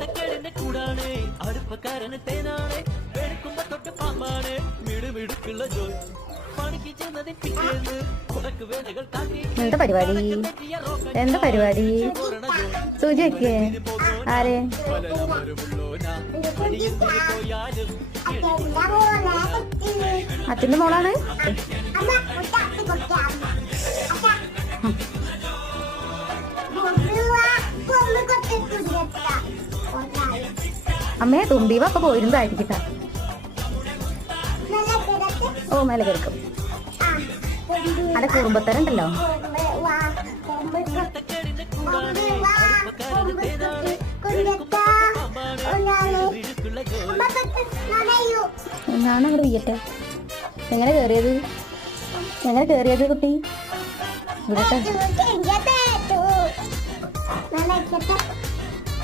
കുരുത്തക്കേടിന്റെ കൂടാണ് അടുപ്പക്കാരന് തേനാണ് വെളുക്കുമ്പോ തൊട്ട് പാമ്പാണ് മിടുമിടുക്കുള്ള ജോലി പണിക്ക് ചെന്നതിൽ പിറ്റേന്ന് ഉടക്ക് വേലകൾ കാട്ടി എന്താ പരിപാടി എന്താ പരിപാടി സൂചി വെക്കേ ആരെ പോയാലും അച്ഛൻ്റെ മോളാണ് അമ്മയെ തുമ്പീവ അപ്പൊ പോയിരുന്നതായിരിക്കട്ട ഓ മേലെ കിടക്കും അതെ കുടുംബത്തരുണ്ടല്ലോ കുരുത്തക്കേടിന്റെ കൂടാണ് അടുപ്പക്കാരന് തേനാണ് വെളുക്കുമ്പോ പാമ്പാണ് മിടുമിടുക്കുള്ള ജോലി എന്നാണ് അവിടെ വീയട്ടെ എങ്ങനെ കേറിയത് കുട്ടി ഇവിടത്തെ